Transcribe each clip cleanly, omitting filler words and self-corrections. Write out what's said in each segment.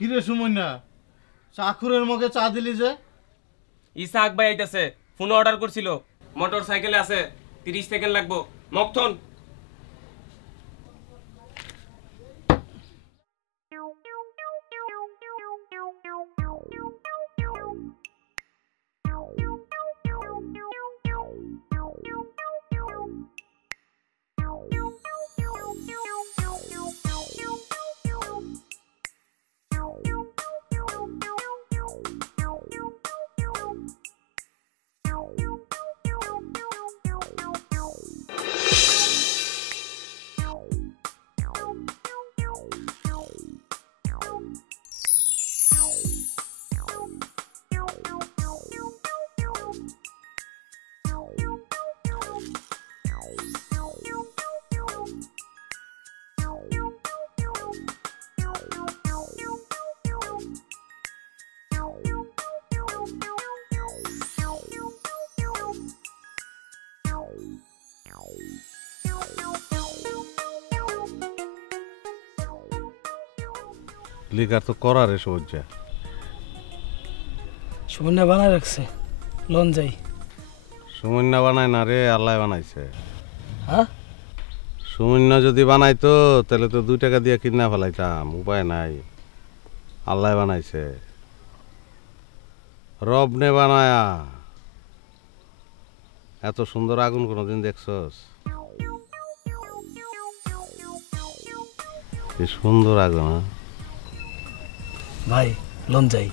কিরে সুমন্যা, চাকুরের মুখে চা দিলি যে? ইসাক ভাই আইতাছে, ফোন অর্ডার করছিল, মোটর সাইকেলে আছে, 30 সেকেন্ড লাগবো। মকথন লিকার তো করারে সহ্যা। সুমন্যা বানায় রাখছে, লন যাই। সুমন্যা বানায় না রে, আল্লাহ বানাইছে। হ্যাঁ, সুমন্যা যদি বানাইতো তাহলে তো 2 টাকা দিয়ে কিনা ফেলাইতাম, উপায় নাই। আল্লাহ বানাইছে, রব নে বানায়া। এত সুন্দর আগুন কোনোদিন দেখছস? কি সুন্দর আগুন। হ্যাঁ ভাই লন যাই।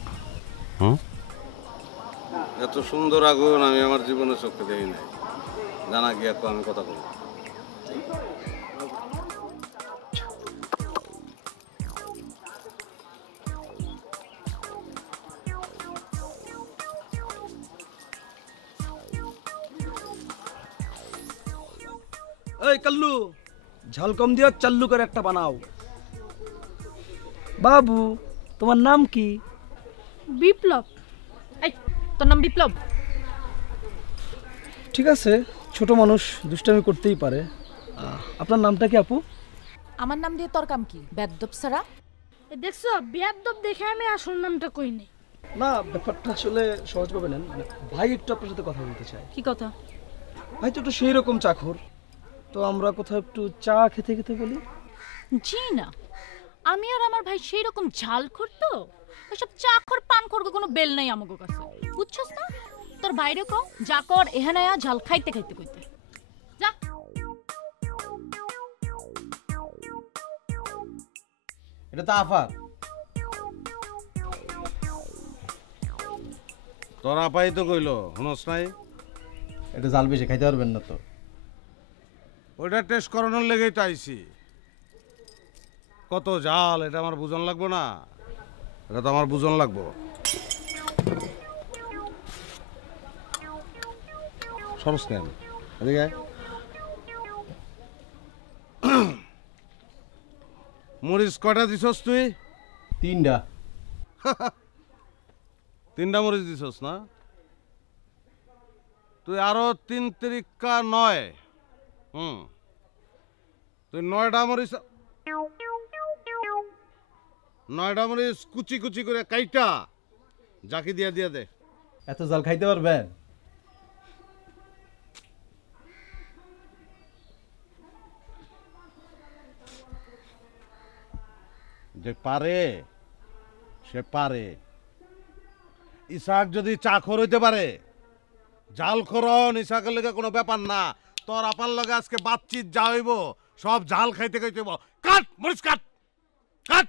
এত সুন্দর আগুন আমি আমার জীবনে চোখে দেখি নাই। জানা গিয়া তো আমি কথা বলবো। এই কাল্লু, ঝাল কম দিও, চাল্লু করে একটা বানাও। বাবু, তোমার নাম কি? বিপ্লব। এই, তোর নাম বিপ্লব? ঠিক আছে, ছোট মানুষ দুষ্টামি করতেই পারে। আপনার নামটা কি আপু? আমার নাম দিয়ে তোর কাম কি, বেদ্যপ সারা? দেখছো, বেয়াদব দেখে আমি আসল নামটা কই নাই। না, ব্যাপারটা আসলে সহজভাবে নেন। ভাই একটু আপনার সাথে কথা বলতে চাই। কি কথা? ভাই তো একটু সেই রকম চাকর, তো আমরা কোথাও একটু চা খেতে খেতে বলি। জি না, আমি আর আমার ভাই সেই রকম ঝাল করতো, ওইসব চাকর পান করবো কোনো বেল নাই আমাকে কাছে, বুঝছস না? তোর বাইরে কও যা কর, এখানে আয়া ঝাল খাইতে খাইতে কইতে যা। এটা তো আফার। তোর আপাই তো কইলো, শুনস নাই? এটা জাল বেশি খাইতে পারবেন না তো। ওইটা টেস্ট করানোর লেগেই তো আইছি। কত জাল এটা আমার বুঝন লাগবো না? এটা তো আমার বুঝন লাগবো। সরস কেন এদিকে আয়। মরিচ কয়টা দিছস তুই? 3টা। 3টা মরিচ দিছস না? তুই আরো 3 তিরিকা 9। তুই 9টা মরিচ, 9টা মরিচ কুচি কুচি করে কাইটা জাকি দিয়া দিয়া দে। এত জাল খাইতে পারবেন? যে পারে সে পারে। ইসাক যদি চাখর হইতে পারে, জাল খরন ইসাকের লগে কোনো ব্যাপার না। তোর আপার লগে আজকে বাতচিত যা হইব সব জাল খাইতে খাইতে হইব। কাট মরিচ কাট, কাট।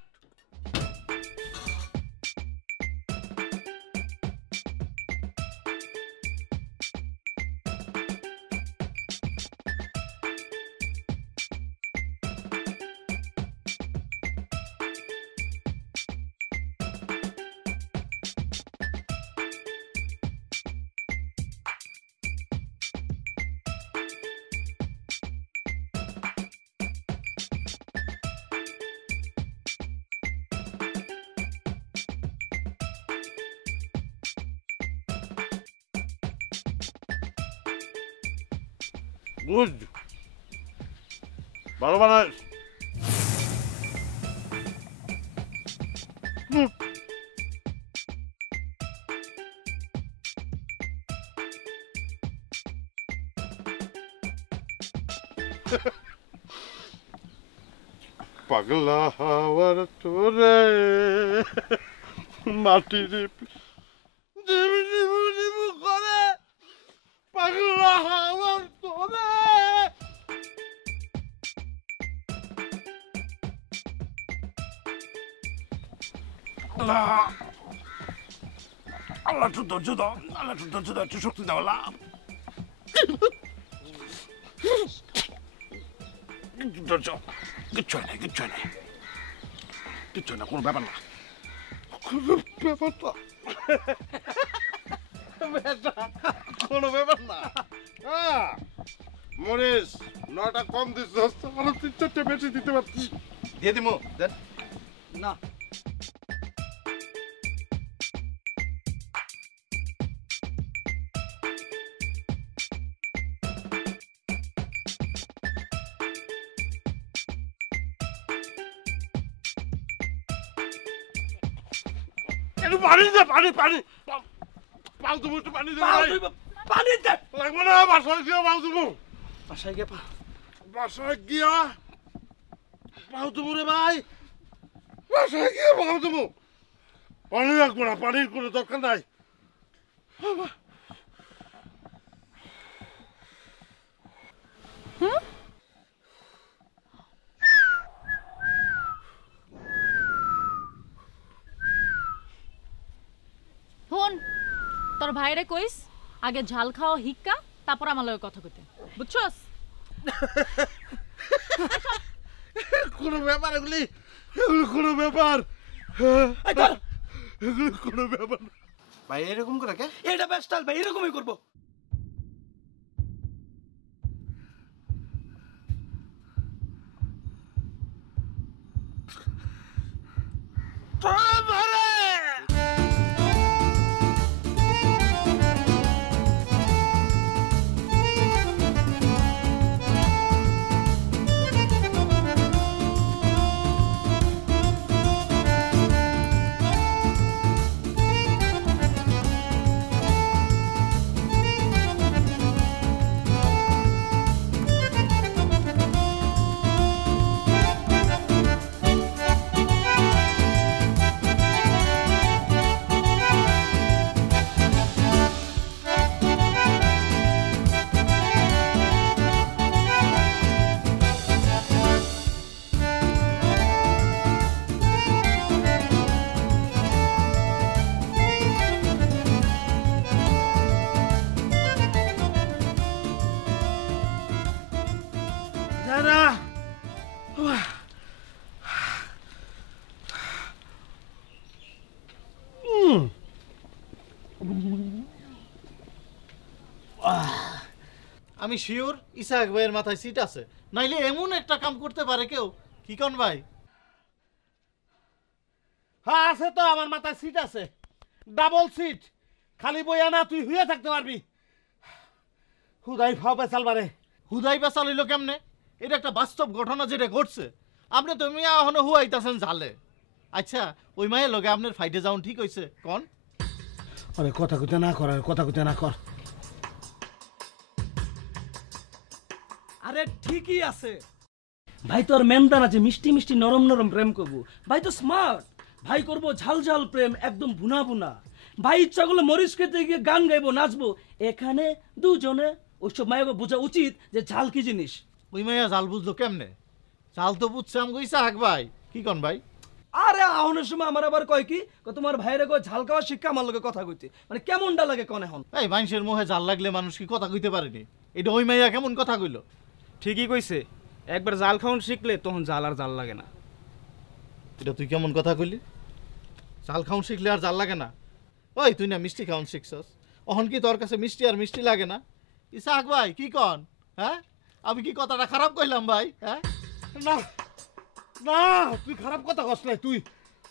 গুড, ভালো বানাস। পাগলা হাওয়ার তোরে মাটির করে পাগলা হাওয়ার তোরে আল্লাহ একটু ধৈর্য দাও, আল্লাহ একটু ধৈর্য দাও, একটু শক্তি দাও আল্লাহ। ধৈর্য, কিচ্ছু হয় না, কিচ্ছু হয় না, কিচ্ছু হয় না, কোনো ব্যাপার না, কোনো ব্যাপার না, কোনো ব্যাপার না। হ্যাঁ মরিস, 9টা কম দিস, আরো 3-4টে বেশি দিতে পারছিস। দিয়ে দিমু দেন। না একটু পানি দে, পানি পানি, পাও তুমি একটু পানি দে ভাই। পানি দে। লাগবে না, বাসায় গিয়া পাও তুমি, বাসায় গিয়ে বাসায় গিয়া পাও তুমি রে ভাই, বাসায় গিয়া পাও তুমি। পানি লাগবে না, পানির কোনো দরকার নাই। ফোন তোর ভাইরে কইস আগে ঝাল খাওয়া হিক্কা তারপর আমার লগে কথা কইতে বুঝছস? কোনো ব্যাপার এগুলি, এগুলো কোনো ব্যাপার, এগুলো কোনো ব্যাপার না। ভাই এরকম করে কে? এটা বেস্ট ভাই, এরকমই করবো। যারা আমি শিওর ইসাক ভাইয়ের মাথায় সিট আছে, নাইলে এমন একটা কাম করতে পারে কেউ? কি কোন ভাই? হ্যাঁ আছে তো, আমার মাথায় সিট আছে, ডাবল সিট, খালি বইয়া না তুই হুয়ে থাকতে পারবি। হুদাই ফাও পেছাল বারে। হুদাই বেচা লইল কেমনে? এটা একটা বাস্তব ঘটনা যেটা ঘটছে। আপনি তো মিয়া এখনো হুয়াইতাছেন জালে। আচ্ছা ওই মায়ের লগে আপনার ফাইটে যাওন ঠিক হইছে কোন? আরে কথা কইতে না কর, কথা কইতে না কর। আরে ঠিকই আছে ভাই, তোর মেমদান আছে মিষ্টি মিষ্টি নরম নরম প্রেম করবো। ভাই তো স্মার্ট, ভাই করবো ঝাল ঝাল প্রেম, একদম ভুনা ভুনা। ভাই ইচ্ছা করলে মরিচ খেতে গিয়ে গান গাইবো, নাচবো। এখানে দুজনে ওইসব মায়াকে বোঝা উচিত যে ঝাল কি জিনিস। ওই মাইয়া জাল বুঝলো কেমনে? জাল তো বুঝছে আমগো ইসাক ভাই। কি কোন ভাই? আরে আহনের সময় আমার আবার কয় কি তোমার ভাইরে কয় ঝাল খাওয়া শিক্ষা আমার লগে কথা কইতে, মানে কেমনটা লাগে কোন এখন? এই মানুষের মুখে জাল লাগলে মানুষ কি কথা কইতে পারেনি? এটা ওই মাইয়া কেমন কথা কইলো? ঠিকই কইছে, একবার জাল খাওয়ান শিখলে তখন জাল আর জাল লাগে না। এটা তুই কেমন কথা কইলি? জাল খাওন শিখলে আর জাল লাগে না? ওই তুই না মিষ্টি খাওন শিখছস, অহন কি তোর কাছে মিষ্টি আর মিষ্টি লাগে না? ইসাক ভাই কি কন? হ্যাঁ আমি কি কথাটা খারাপ কইলাম ভাই? হ্যাঁ না না, তুই খারাপ কথা কস নাই, তুই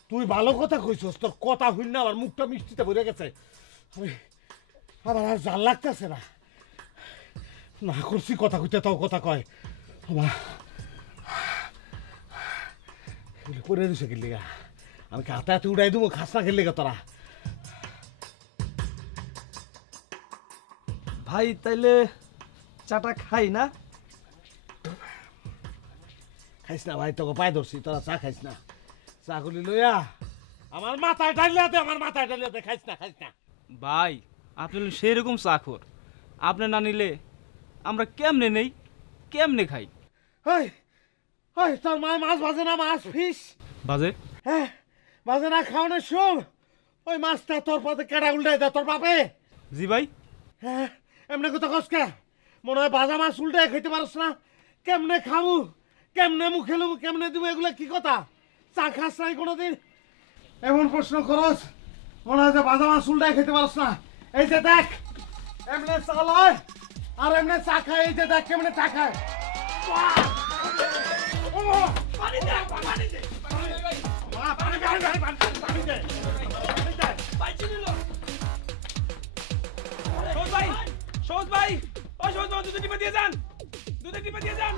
তুই ভালো কথা কইছস। তোর কথা হইল না, আমার মুখটা মিষ্টিতে ভরে গেছে। আমার আর জাল লাগতেছে না, না করছি কথা কইতে, তাও কথা কয়। আমার করে দিছে গেলি গা, আমি হাতে হাতে উড়াই দেবো, খাস না খেললে গা তোরা। ভাই তাইলে চাটা খাই না? খাইস না ভাই, তোকে পায়ে ধরছি, তোরা চা খাইস না। চা গুলি লইয়া আমার মাথায় ঢালিয়াতে, আমার মাথায় ঢালিয়াতে, খাইস না, খাইস না। ভাই আপনি সেরকম চাকর, আপনি না নিলে আমরা কেমনে নেই, কেমনে খাই? ওই ওই তোর মায় মাছ ভাজে না, মাছ ফিস বাজে হ্যাঁ ভাজে না, খাওয়ানোর সব ওই মাছটা তোর পথে কেডা উল্টাই দেয় তোর বাপে। জি ভাই। হ্যাঁ এমনি কথা কসকে, মনে হয় ভাজা মাছ উল্টাই খাইতে পারস না। কেমনে খাবো, কেমনে মুখে লুবো, কেমনে দিব, এগুলো কি কথা? চা খাস নাই কোনোদিন, এমন প্রশ্ন করস মনে হয় যে ভাজা মাছ উল্টাই খেতে পারস না। এই যে দেখ এমনি চাল হয় আর এমনি চা খায়, এই যে দেখ কেমনে চা খায়। পানি দে, পানি দে, পানি দে। সহজ ভাই, ও সহজ ভাই, দুধের টিপা দিয়ে যান, দুধের টিপা দিয়ে যান।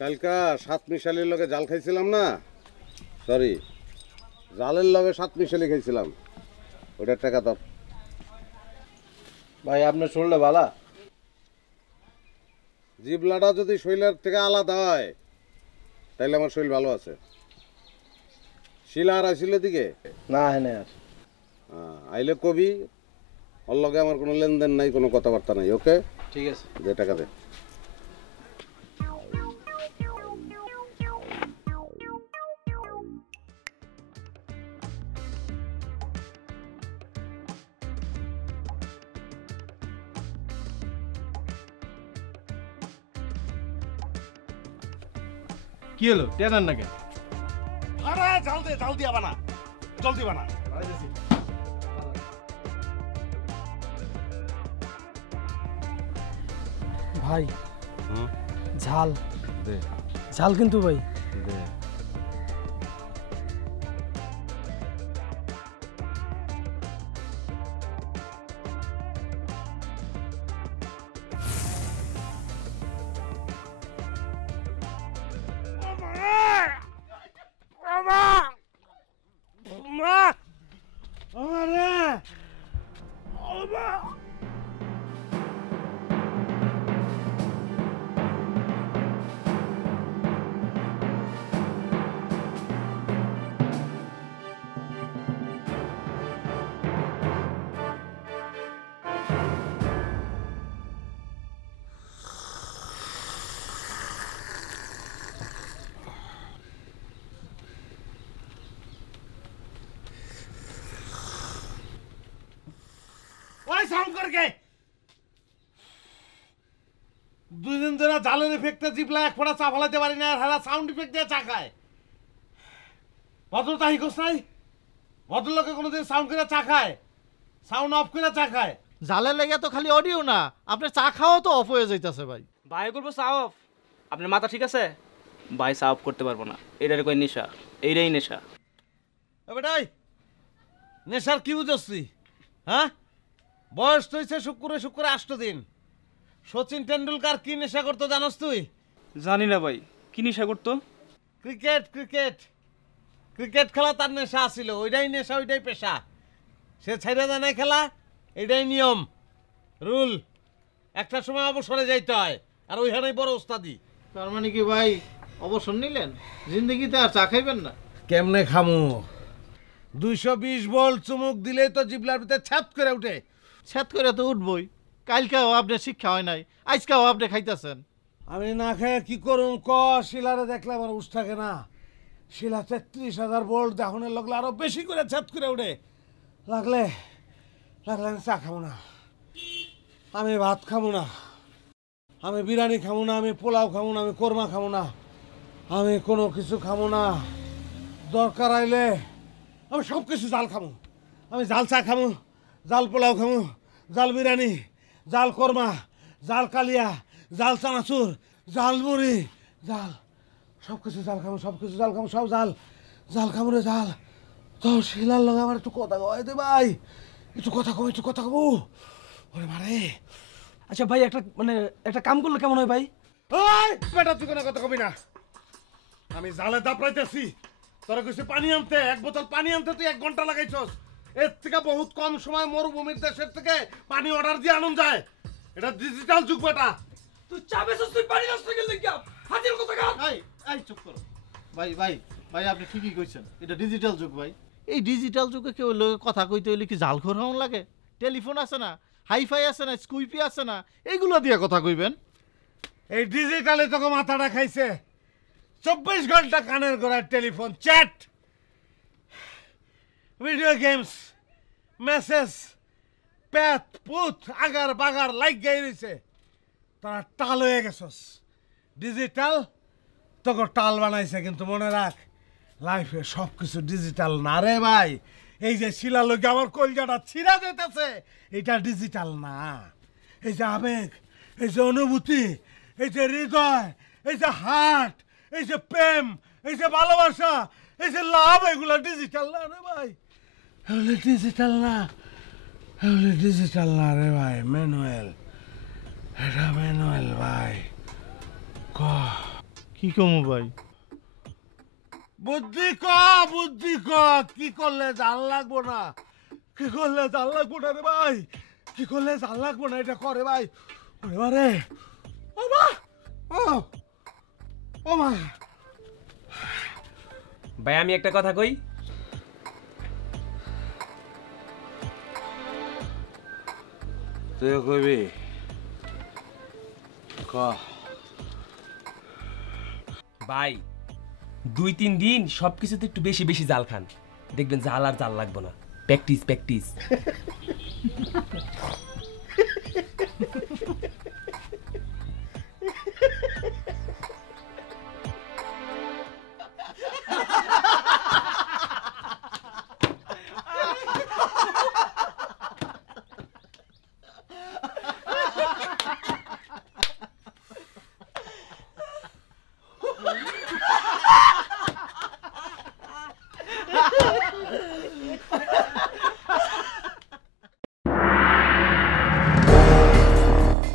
কালকা সাত মিশালির লগে জাল খাইছিলাম না, সরি জালের লগে সাত মিশালি খাইছিলাম, ওটার টাকা দাও। ভাই আপনার শরীরটা ভালো? জিবলাটা যদি শরীরের থেকে আলাদা হয় তাইলে আমার শরীর ভালো আছে। শিলা আর আসিল দিকে না হ্যাঁ আর আইলে কবি, ওর লগে আমার কোনো লেনদেন নাই, কোনো কথাবার্তা নাই। ওকে ঠিক আছে। দে টাকা দে। কি হলো, টেনার নাকি? আরে জাল দে, জাল দিয়া বানা, জলদি বানা। ভাই ঝাল দে, ঝাল কিন্তু ভাই দে। সাউন্ড করকে দুই দিন ধরে জালের ইফেক্টে জিপলা এক ফোঁটা চা ফলাতে পারি না, আর হারা সাউন্ড ইফেক্ট দিয়ে চা খায়। ভদ্রতা হিকোস নাই, ভদ্রলোকে কোনোদিন সাউন্ড করে চা খায়, সাউন্ড অফ করে চা খায়। জালের লেগে তো খালি অডিও না, আপনার চা খাওয়াও তো অফ হয়ে যাইতেছে ভাই। ভাই করবো চা অফ? আপনার মাথা ঠিক আছে? ভাই সাফ করতে পারবো না, এটার কই নেশা, এইটাই নেশা। বেটাই নেশার কি বুঝছি? হ্যাঁ, বয়স তো হয়েছে শুক্রে শুক্রে 8 দিন। সচিন টেন্ডুলকার কি নেশা করতো জানোস তুই? জানি না ভাই, কি নেশা করতো? ক্রিকেট ক্রিকেট ক্রিকেট খেলা তার নেশা ছিল। ওইটাই নেশা, ওইটাই পেশা। সে ছেড়ে দেয় না খেলা, এটাই নিয়ম রুল। একটা সময় অবসরে যাইতে হয়, আর ওইখানেই বড় ওস্তাদি। তার মানে কি ভাই অবসর নিলেন? জিন্দগিতে আর চা খাইবেন না? কেমনে খামু? 220 ভোল্ট চুমুক দিলেই তো জিবলার ভিতরে ছাপ করে উঠে। ছাত করে তো উঠবই। কালকেও আপনার শিক্ষা হয় নাই, আজকেও আপনি খাইতেছেন। আমি না খেয়ে কি করুম ক? শিলারে দেখলে আমার উঠ থাকে না। শিলা 33,000 ভোল্ট দেহনের লাগলে আরো বেশি করে ছাপ করে উঠে। লাগলে লাগলে আমি চা খাবো না, আমি ভাত খাবো না, আমি বিরিয়ানি খাবো না, আমি পোলাও খাবো না, আমি কোরমা খাবো না, আমি কোনো কিছু খাবো না। দরকার আইলে আমি সব কিছু জাল খাবো। আমি জাল চা খাবো, জাল পোলাও খাবো, জাল বিরিয়ানি, জাল কোরমা, জাল কালিয়া, জাল চানাচুর, জাল মুড়ি, জাল সব কিছু জাল খাবো, সব কিছু জাল খাবো, সব জাল জাল খাবো রে জাল। তো শিলার লগে আমার একটু কথা কয় দে ভাই, একটু কথা কব, একটু কথা কব। ওরে মারে। আচ্ছা ভাই, একটা কাম করলে কেমন হয় ভাই? ওই বেটা, তুই কোনো কথা কবি না। আমি জালে দাপড়াইতেছি, তোরা কইছে পানি আনতে, 1 বোতল পানি আনতে তুই 1 ঘন্টা লাগাইছস। এর থেকে বহুত কম সময় মরুভূমির দেশের থেকে পানি অর্ডার দিয়ে আনুন যায়। এটা ডিজিটাল যুগ বেটা। তুই চাবে তুই পানি নষ্ট করলি কি? হাজির কথা কাম। এই এই চুপ করো ভাই। ভাই ভাই আপনি ঠিকই কইছেন, এটা ডিজিটাল যুগ ভাই। এই ডিজিটাল যুগে কেউ লোক কথা কইতে হইলে কি জাল খোর হওয়ার লাগে? টেলিফোন আছে না, হাইফাই আছে না, স্কুইপি আছে না, এইগুলো দিয়ে কথা কইবেন। এই ডিজিটালে তোকে মাথাটা খাইছে। 24 ঘন্টা কানের গোড়ায় telephone, chat, video games, message, প্যাথ পুথ আগার বাগার লাইক গাই রয়েছে। তোরা টাল হয়ে গেছস। ডিজিটাল তোকে টাল বানাইছে, কিন্তু মনে রাখ লাইফে সব কিছু ডিজিটাল না রে ভাই। এই যে শিলার লোক আমার কলজাটা ছিঁড়া যেতেছে, এটা ডিজিটাল না। এই যে আবেগ, এই যে অনুভূতি, এই যে হৃদয়, এই যে হার্ট, এই যে প্রেম, এই যে ভালোবাসা, এই যে লাভ, এগুলো ডিজিটাল না রে ভাই। এগুলো ডিজিটাল না, এগুলো ডিজিটাল না রে ভাই। ম্যানুয়াল, এটা ম্যানুয়াল ভাই। ক কি কমু ভাই? বুদ্ধি ক, বুদ্ধি ক। কি করলে জাল লাগবো না? কি করলে জাল লাগবো না রে ভাই? কি করলে জাল লাগবো না? এটা করে ভাই। ওরে বারে, ও মা, ও মা। ভাই আমি একটা কথা কই। তুই কইবি ক। ভাই 2-3 দিন সবকিছুতে একটু বেশি বেশি জাল খান, দেখবেন জাল আর জাল লাগবো না। Practice practice.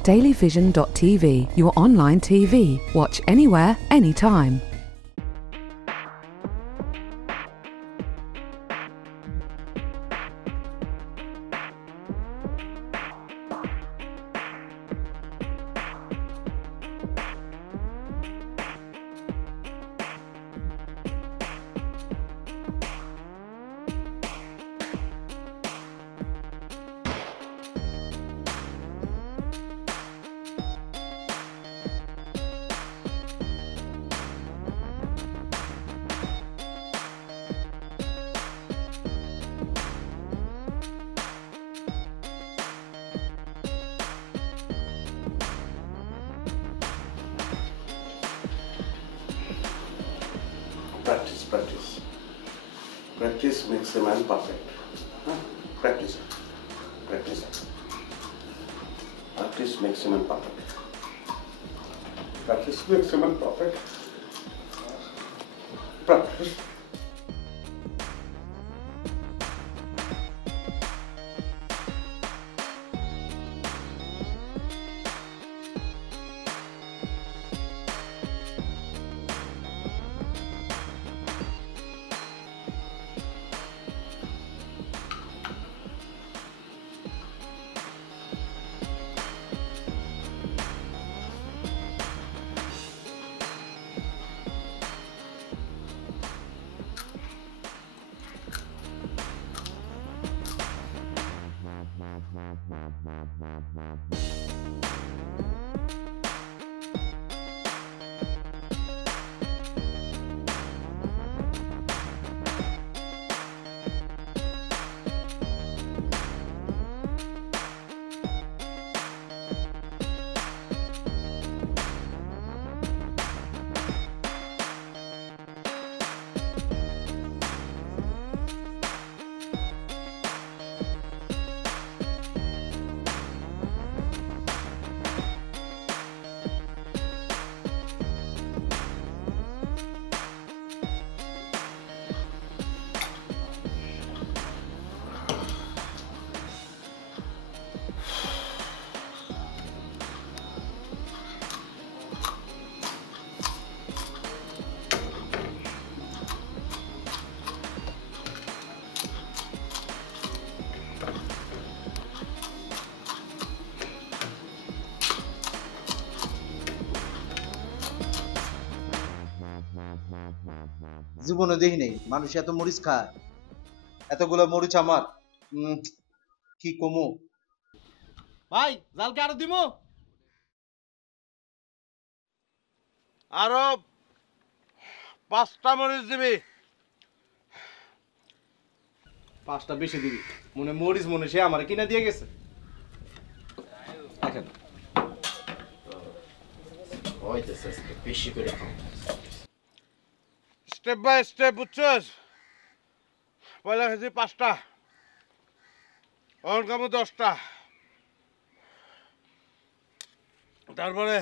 Dailyvision.tv, your online TV. Watch anywhere, anytime. Practice, practice. Practice makes a man perfect. Huh? Practice. Practice. Practice makes a man perfect. Practice makes a man perfect. practice. জীবনে দেখি নেই মানুষ এত মরিচ খায়। এতগুলো মরিচ আমার কি কমু। ভাই জালকে আরো দিমু? আরো 5টা মরিচ দিবি। 5টা বেশি দিবি। মনে মরিচ মনে সে আমার কিনা দিয়ে গেছে। দেখেন হইতেছে বেশি করে খাও। স্টেপ বাই স্টেপ, বুঝছস? পয়লা খেয়েছি 5টা, এখন কামু 10টা, তারপরে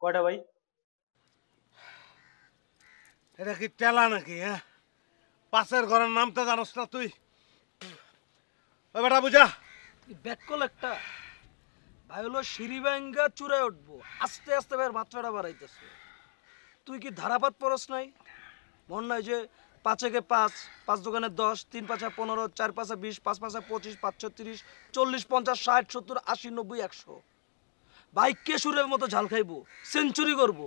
কয়টা ভাই? এটা কি টেলা নাকি? হ্যাঁ, পাশের ঘরের নামটা জানোস না তুই? ওই বেটা বুঝা ব্যাককল একটা ভাই হলো সিঁড়ি ভাঙ্গা চূড়ায় উঠবো, আস্তে আস্তে ভাই মাত্রাটা বাড়াইতেছে। তুই কি ধারাপাত পরস নাই? মন নাই যে 5 একে 5, 5 দোকানে 10, 3 পাঁচা 15, 4 পাঁচা 20, 5 পাঁচা 25, 5 6 30, 40, 50, 60, 70, 80, 90, 100 ভাই কেশুরের মতো ঝাল খাইবো, সেঞ্চুরি করবো।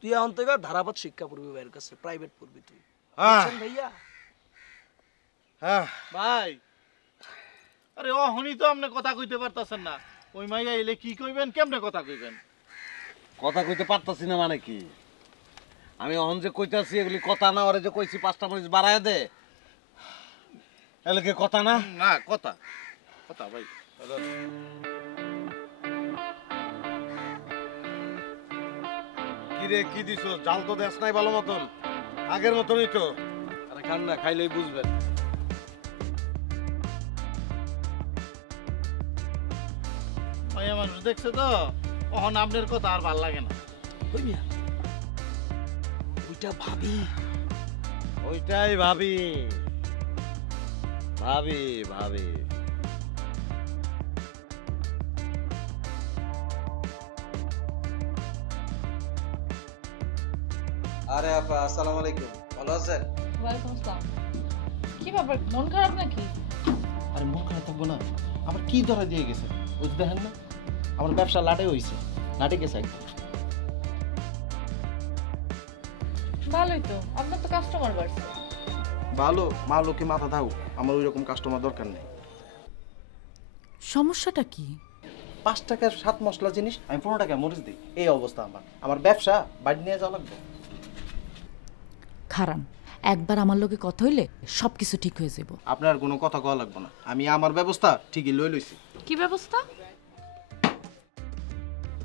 তুই এখন থেকে ধারাপাত শিক্ষা পড়বি ভাইয়ের কাছে, প্রাইভেট পড়বি তুই। বুঝছেন ভাইয়া? হ্যাঁ ভাই আরে অহনি তো আপনি কথা কইতে পারতাছেন না। ওই মাইয়া এলে কি কইবেন, কেমনে কথা কইবেন? কথা কইতে পারতাছি না মানে কি? আমি অহন যে কইতাছি এগুলি কথা না, ওরে যে কইছি 5টা মরিচ বাড়ায় দে, এগুলি কি কথা না? না কথা কথা ভাই। কি রে কি দিছ? জাল তো দেশ নাই ভালো মতন, আগের মতনই তো। আরে খান না, খাইলেই বুঝবেন। মাইয়া মানুষ দেখছে তো, অহন আপনার কথা আর ভাল লাগে না। ওই মিয়া ওইটা ভাবি, ওইটাই ভাবি ভাবি ভাবি। আরে আপা আসসালামু আলাইকুম, ভালো আছেন? ওয়ালাইকুম আসসালাম। কি ব্যাপার, মন খারাপ নাকি? আরে মন খারাপ থাকবো না, আবার কি ধরা দিয়ে গেছে ওই যে দেখেন না, আমার ব্যবসা লাটে হইছে, লাটে গেছে একদম। ভালোই তো, আপনার তো কাস্টমার বাড়ছে। ভালো মা লোকে মাথা দাও, আমার ওই রকম কাস্টমার দরকার নেই। সমস্যাটা কি? 5 টাকার 7 মশলা জিনিস আমি 15 টাকা মরিচ দিই, এই অবস্থা আমার ব্যবসা বাড়ি নিয়ে যাওয়া লাগবে। খারান, একবার আমার লগে কথা হইলে সবকিছু ঠিক হয়ে যাব। আপনার কোনো কথা কওয়া লাগবে না, আমি আমার ব্যবস্থা ঠিকই লইছি। কি ব্যবস্থা?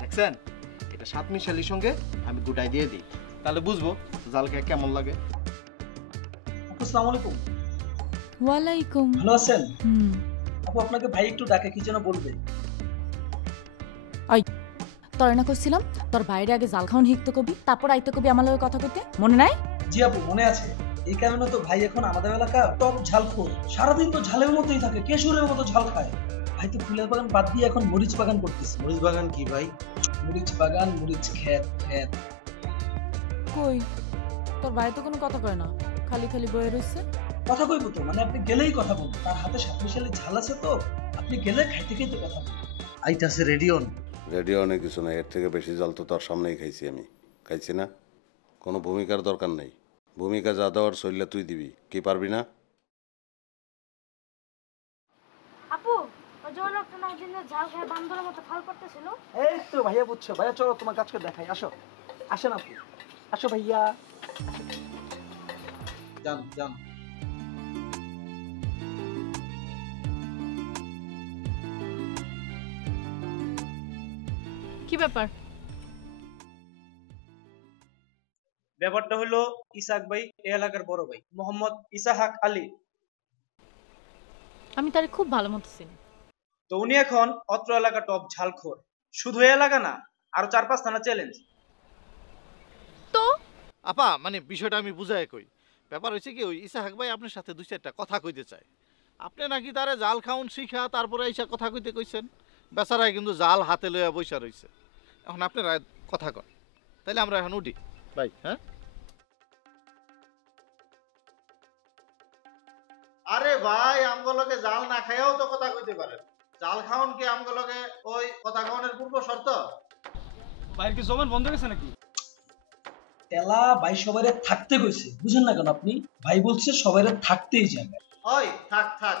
দেখছেন, এটা 7 মিশালির সঙ্গে আমি গুটাই দিয়ে দিই, তাহলে বুঝবো জালকে কেমন লাগে। আসসালামু আলাইকুম। ওয়ালাইকুম। ভালো আছেন? হুম। আপু আপনাকে ভাই একটু ডাকে, কি যেন বলবে। তোর না কইছিলাম তোর বাইরে আগে জাল খাওন হিকতে কবি তারপর আইতে কবি আমার লগে কথা কইতে মনে নাই? জি আপু মনে আছে। এই কারণে তো ভাই এখন আমাদের এলাকা টপ ঝালখোর, সারাদিন তো ঝালের মতোই থাকে, কেশরের মতো ঝাল খায়। ভাই তো ফুলের বাগান বাদ দিয়ে এখন মরিচ বাগান করতেছে। মরিচ বাগান কি ভাই? মরিচ বাগান, মরিচ ক্ষেত। কই তোর ভাই তো কোনো কথা কয় না, খালি খালি বয়ে রইছে। কথা কইবো তো, মানে আপনি গেলেই কথা বলবো, তার হাতে শক্তিশালী ঝাল আছে তো, আপনি গেলে খাইতে খাইতে কথা বলবো। আইতাছে রেডিওন। রেডিও অনেক কিছু না, এর থেকে বেশি জল তো তোর সামনেই খাইছি আমি। খাইছি না? কোনো ভূমিকার দরকার নেই। ভূমিকা যা দেওয়ার শৈলে তুই দিবি, কি পারবি না? আপু ওই যে লোকটা না ওই দিন ঝাল খেয়ে বান্দরের মতো ফাল করতেছিল। এই তো ভাইয়া বুঝছো। ভাইয়া চলো তোমার কাজ করে দেখাই, আসো। আসেন আপু, আসো ভাইয়া। যান যান। কি ব্যাপার? ব্যাপারটা হলো ইসাক ভাই এই এলাকার বড় ভাই মোহাম্মদ ইসাহাক আলী। আমি তারে খুব ভালো মতো চিনি। তো উনি এখন অত্র এলাকা টপ ঝালখোর। শুধু এই এলাকা না, আরো 4-5 থানা চ্যালেঞ্জ। তো আপা মানে বিষয়টা আমি বুঝাই কই। ব্যাপার হচ্ছে কি, ওই ইসাহাক ভাই আপনার সাথে 2-4টা কথা কইতে চায়। আপনি নাকি তারে জাল খাউন শিখা তারপরে আইসা কথা কইতে কইছেন। বেচারায় কিন্তু জাল হাতে লইয়া বইসা রইছে। এখন আপনারা কথা কন, তাইলে আমরা এখন উঠি ভাই। হ্যাঁ আরে ভাই, আমগুলোকে জাল না খাইয়াও তো কথা কইতে পারেন। জাল খাওন কি আমগুলোকে ওই কথা খাওয়ানোর পূর্ব শর্ত? ভাইয়ের কি জমান বন্ধ গেছে নাকি? তেলা ভাই সবাইরে থাকতে কইছে, বুঝেন না কেন আপনি? ভাই বলছে সবাইরে থাকতেই যাবে। ওই থাক থাক।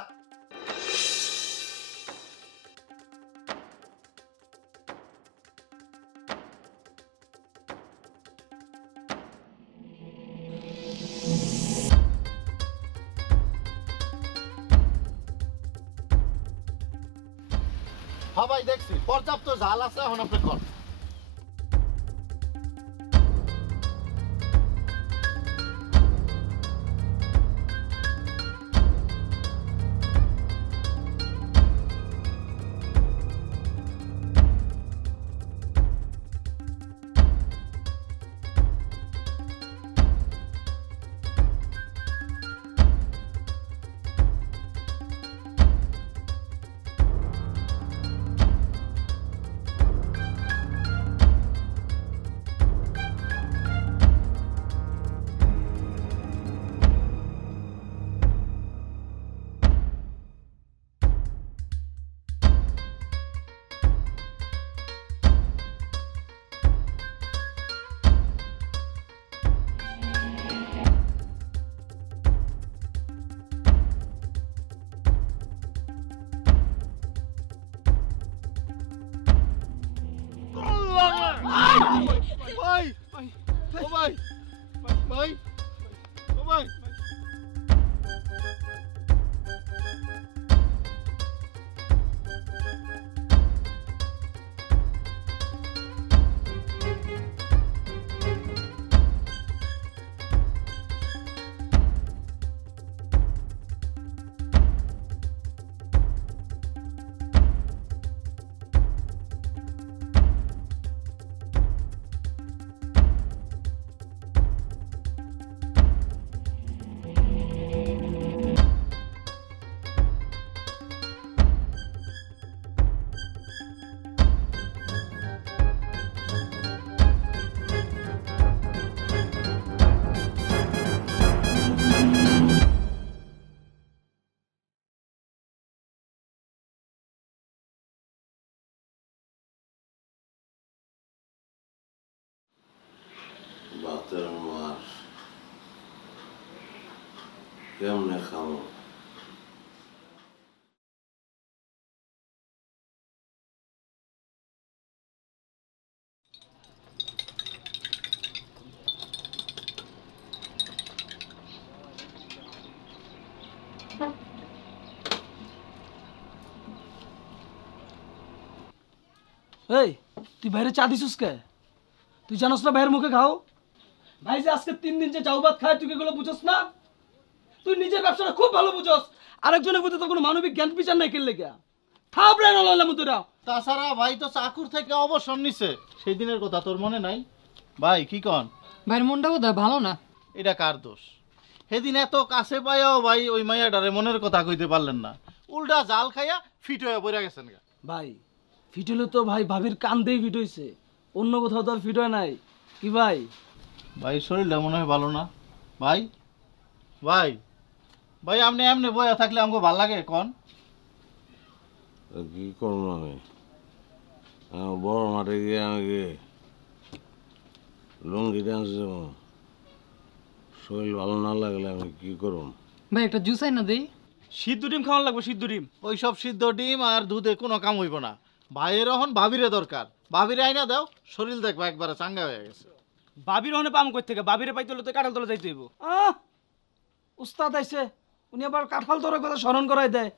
হ্যাঁ ভাই দেখছি পর্যাপ্ত জাল আছে, এখন আপনি কর। ভাই ও ভাই ভাই ও ভাই বাতের মার কেমনে খাবো? এই তুই বাইরে চা দিছিস কে? তুই জানোস না ভাইয়ের মুখে খাও? ভাই যে আজকে 3 দিন যে চাউ ভাত খায়, তুই এগুলো বুঝছস না? তুই নিজের ব্যবসাটা খুব ভালো বুঝছস, আরেকজনের প্রতি তো কোনো মানবিক জ্ঞান বিচার নাই। কেলে গিয়া থাবড়ে না লইলাম তোরা তাছাড়া ভাই তো চাকুর থেকে অবসর নিছে সেই দিনের কথা তোর মনে নাই? ভাই কি কন? ভাইয়ের মনটা বোধহয় ভালো না। এটা কার দোষ? সেদিন এত কাছে পাইয়াও ভাই ওই মাইয়াটারে মনের কথা কইতে পারলেন না, উল্টা জাল খাইয়া ফিট হয়ে পড়ে গেছেন। ভাই ফিট হলে তো ভাই ভাবির কান্দেই ফিট হইছে, অন্য কোথাও তো আর ফিট হয় নাই। কি ভাই? ভাই শরীরটা মনে হয় ভালো না। ভাই ভাই ভাই আপনি এমনি বইয়া থাকলে আমাকে ভাল লাগে কন? কি করবো আমি? বড় মাঠে গিয়ে আমাকে লুঙ্গি ডান্স দেবো, শরীর ভালো না লাগলে আমি কি করব? ভাই একটা জুস আই না দেই। সিদ্ধ ডিম খাওয়ান লাগবে, সিদ্ধ ডিম। ওইসব সিদ্ধ ডিম আর দুধে কোনো কাম হইব না। ভাইয়ের এখন ভাবিরে দরকার, ভাবিরে আইনা দাও, শরীর দেখবা একবারে চাঙ্গা হয়ে গেছে। বাবির ওখানে পাম কই থেকে? বাবিরে পাইতে হলে তো কাঁঠাল তলে যাইতে হইব। উস্তাদ আইছে, উনি আবার কাঁঠাল তলার কথা স্মরণ করাই দেয়।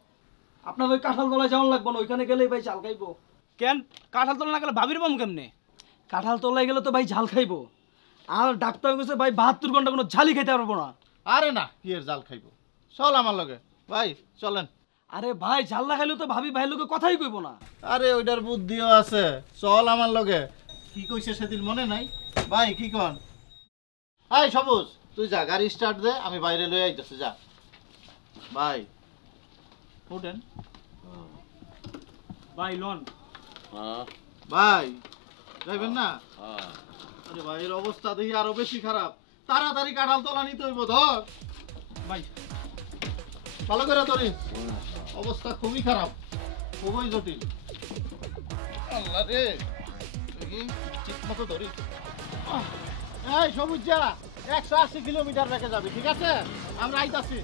আপনার ওই কাঁঠাল তলায় যাওয়ান লাগবো না, ওইখানে গেলেই ভাই ঝাল খাইবো। কেন কাঁঠাল তলে না গেলে বাবির পাম কেমনে? কাঁঠাল তলায় গেলে তো ভাই ঝাল খাইবো, আর ডাক্তার কাছে ভাই 72 ঘন্টা কোনো ঝালই খাইতে পারবো না। আরে না, কি এর জাল খাইবো? চল আমার লগে ভাই, চলেন। আরে ভাই ঝাল না খাইলে তো ভাবি ভাই লোকে কথাই কইবো না। আরে ওইটার বুদ্ধিও আছে, চল আমার লগে। কি কইছে সেদিন মনে নাই? ভাই কি কন? হাই সবুজ, তুই যা গাড়ি স্টার্ট দে, আমি বাইরে লই আইতাছি, যা। ভাই উঠেন। ভাই লন। ভাই যাইবেন না? আরে ভাইয়ের অবস্থা দেখি আরো বেশি খারাপ, তাড়াতাড়ি কাঁঠাল তোলা নিতে হইব। ধর ভাই ভালো করে ধরি, অবস্থা খুবই খারাপ, খুবই জটিল। আল্লাহ রে, ঠিক মতো ধরি। এই সবুজ যা, 180 কিলোমিটার বেগে যাবে, ঠিক আছে? আমরা আইতাছি।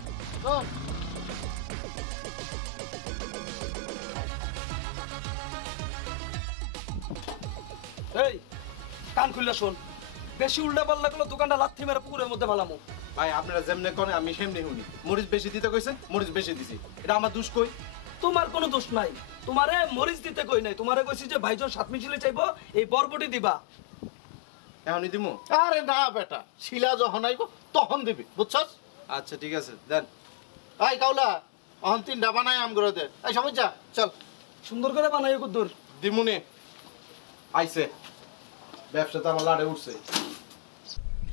এই কান খুললে শোন, বেশি উল্টা পাল্লা করলে দোকানটা লাথি মেরে পুকুরের মধ্যে ফেলামো। ভাই আপনারা যেমনে করেন আমি সেমনি শুনি। মরিচ বেশি দিতে কইছেন, মরিচ বেশি দিছি, এটা আমার দোষ কই? তোমার কোনো দোষ নাই, তোমারে মরিচ দিতে কই নাই, তোমারে কইছি যে ভাইজন সাত মিশিলে চাইবো এই বরবটি দিবা। এখনই দিমু? আরে না বেটা, শিলা যখন আইব তখন দিবি, বুঝছস? আচ্ছা ঠিক আছে, দেন। ভাই কাউলা, অহন 3টা বানাই আম করে দে। এই সবুজ যা, চল। সুন্দর করে বানাইও কদ্দুর। দিমুনি আইছে, ব্যবসা তো আমার লাড়ে উঠছে।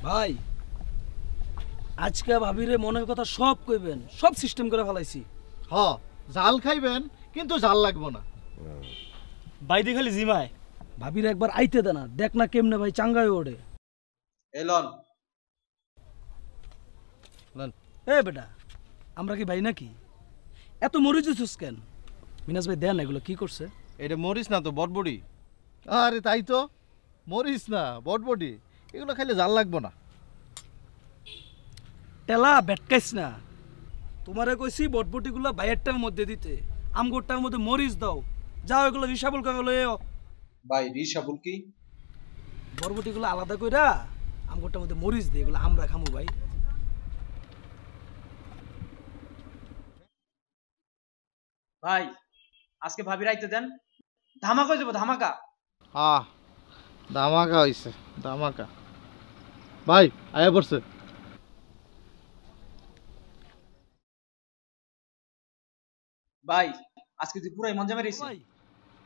ভাই আজকে ভাবিরে মনের কথা সব কইবেন, সব সিস্টেম করে ফেলাইছি। হ, জাল খাইবেন কিন্তু জাল লাগবো না। বাইদি খালি জিমায়। ভাবির একবার আইতে দে না, দেখ না কেমনে ভাই চাঙ্গায় ওড়ে। এলন এ বেটা, আমরা কি ভাই নাকি? এত মরিচ দিছিস কেন? মিনাস ভাই দেন এগুলো কি করছে? এটা মরিচ না তো বটবডি। আরে তাই তো, মরিস না বটবডি, এগুলো খাইলে জাল লাগবো না। টেলা বেটকাইস না, তোমারে কইছি বটবটিগুলো বাইরটার মধ্যে দিতে, আমগোটার মধ্যে মরিচ দাও। যাও এগুলো রিসাবল করে লইও। ভাই রিসাবল কি? বরবটিগুলো আলাদা কইরা আমগোটার মধ্যে মরিচ দে, এগুলো আমরা খামু ভাই। ভাই আজকে ভাবির আইতে দেন, ধামাকা হয়ে যাবো, ধামাকা। ধামাকা হইছে, ধামাকা। ভাই আয়া পড়ছে। ভাই আজকে তুই পুরাই মজা মেরেছিস। ভাই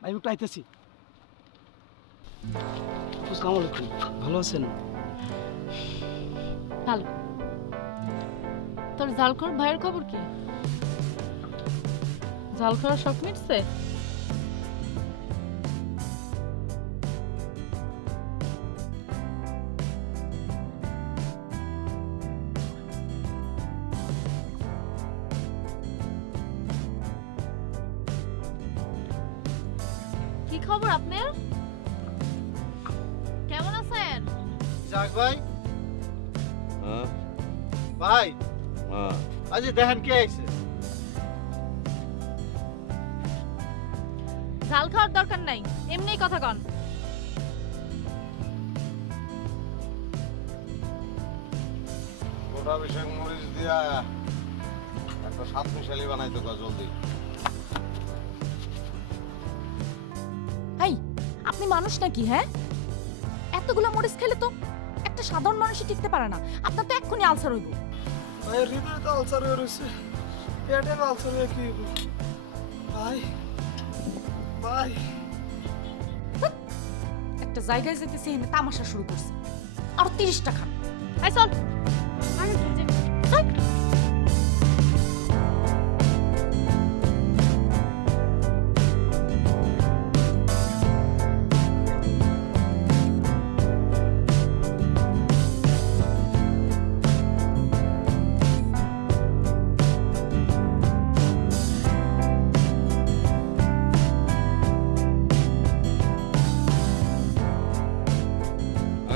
আমি একটু আইতেছি। আসসালামু আলাইকুম, ভালো আছেন? ভালো। তোর জালখোর ভাইয়ের খবর কি? জালখোরা শখ মিটছে? কি খবর আপনার? কেমন আছেন? যাক ভাই। হ্যাঁ ভাই হ্যাঁ, আজ দেখেন কে আইছে। ঝাল খাওয়ার দরকার নাই, এমনিই কথা কন। গোটা বিশেক মরিচ দিয়া একটা সাত মিশালি বানাইতো কা জলদি। এই আপনি মানুষ নাকি? হ্যাঁ, এতগুলো মরিচ খেলে তো একটা সাধারণ মানুষই টিকতে পারে না। আপনার তো এক্ষুনি আলসার হইব। ভাই হৃদয় তো আলসার হয়ে রয়েছে, পেটের আলসার হয়ে কি হইব? ভাই ভাই একটা জায়গায় যেতেছি এখানে তামাশা শুরু করছে আরো 30টা খান আই চল আমি কি যে চল।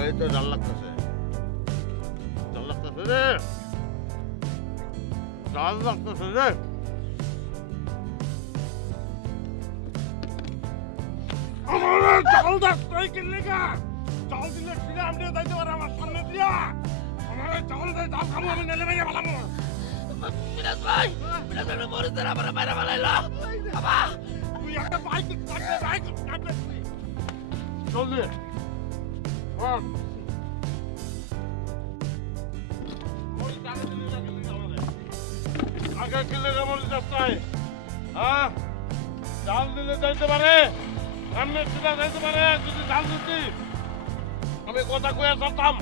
এই তো জাল লাগতেছে রে, জাল লাগতেছে রে। আমার জাল দাস্তাই কিনলে গা, জাল দিলে সিরা আমনে যাইতে পারে আমার সামনে দিয়া। আমার জাল দে, জাল খামু আমি নেলে ভেঙে ফেলামু। মিরাজ ভাই মরিচের আমার বাইরে ফেলাইলো বাবা। তুই একটা বাইক কাটবে, বাইক কাটবে। চল দে, চল। আগে কিনলে কেমন রাস্তায়, হ্যাঁ জাল দিলে যাইতে পারে, সামনে সিধা যাইতে পারে। যদি জাল দিতি আমি কথা কয়ে চলতাম।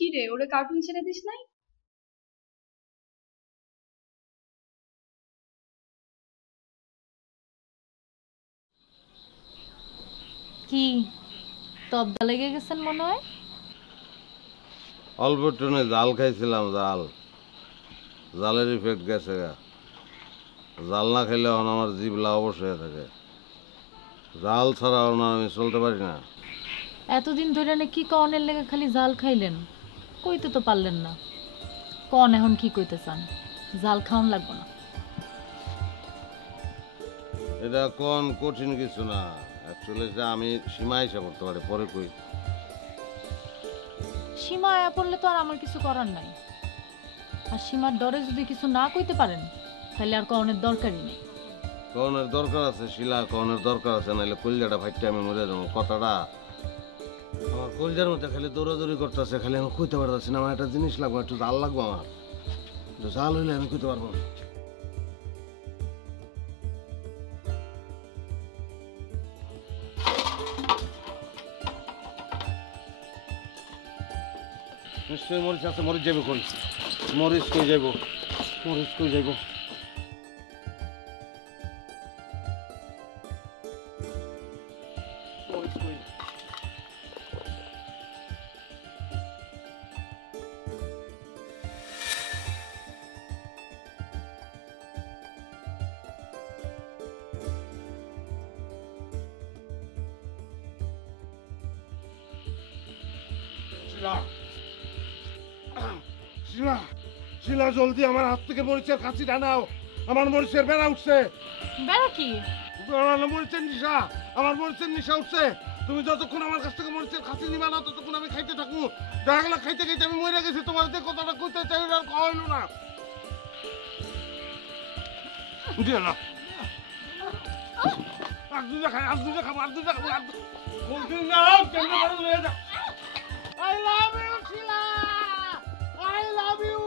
কি রে ওরে কার্টুন ছেড়ে দিস নাই? কি তবদা লেগে গেছেন মনে হয়? অল্প টনে জাল খাইছিলাম, জাল, জালের ইফেক্ট গেছে গা। জাল না খাইলে এখন আমার জিভলা অবশ্য হয়ে থাকে। জাল ছাড়া এখন আমি চলতে পারি না। এতদিন ধরে কি কনের লেগে খালি জাল খাইলেন, কইতে তো পারলেন না। কন এখন কি কইতে চান? জাল খাওন লাগবে না। এটা কোন কঠিন কিছু না, অ্যাকচুয়ালি যে আমি সীমা হিসাব করতে পারি, পরে কই। সীমা আয়া পড়লে তো আর আমার কিছু করার নাই। আর সীমার ডরে যদি কিছু না কইতে পারেন তাহলে আর কনের দরকারই নেই। কনের দরকার আছে শিলা, কনের দরকার আছে, নাহলে কলজাটা ফাইটে আমি মরে যাবো। কথাটা আমার কলজার মধ্যে খালি দৌড়াদৌড়ি করতেছে, খালি আমি কইতে পারতেছি না। আমার একটা জিনিস লাগবে, একটু জাল লাগবে। আমার জাল হইলে আমি কইতে পারবো না। নিশ্চয়ই মরিচ আছে, মরিচ যাইব কই? মরিচ কই যাইব? মরিচ কই যাইব? মরিচ কই? শিলা, শিলা, শিলা, জলদি আমার হাত থেকে মরিচের কাছিটা নাও। আমার মরিচের বেড়া উঠছে। বেড়া কি? মরিচের নিশা, আমার মরিচের নিশা উঠছে। তুমি যতক্ষণ আমার কাছ থেকে মরিচের কাছি নিবা না, ততক্ষণ আমি খাইতে থাকবো। দেখা গেল খাইতে খাইতে আমি মরে গেছি। তোমার যে কথাটা কইতে চাই আর খাওয়াইলো না। দিয়ে না, আর দুটা খাই, আর দুটা খাবো, আর দুটা খাবো, আর কোনদিন যাও কেন লয়ে যাও। I love you, Sheila! I love you!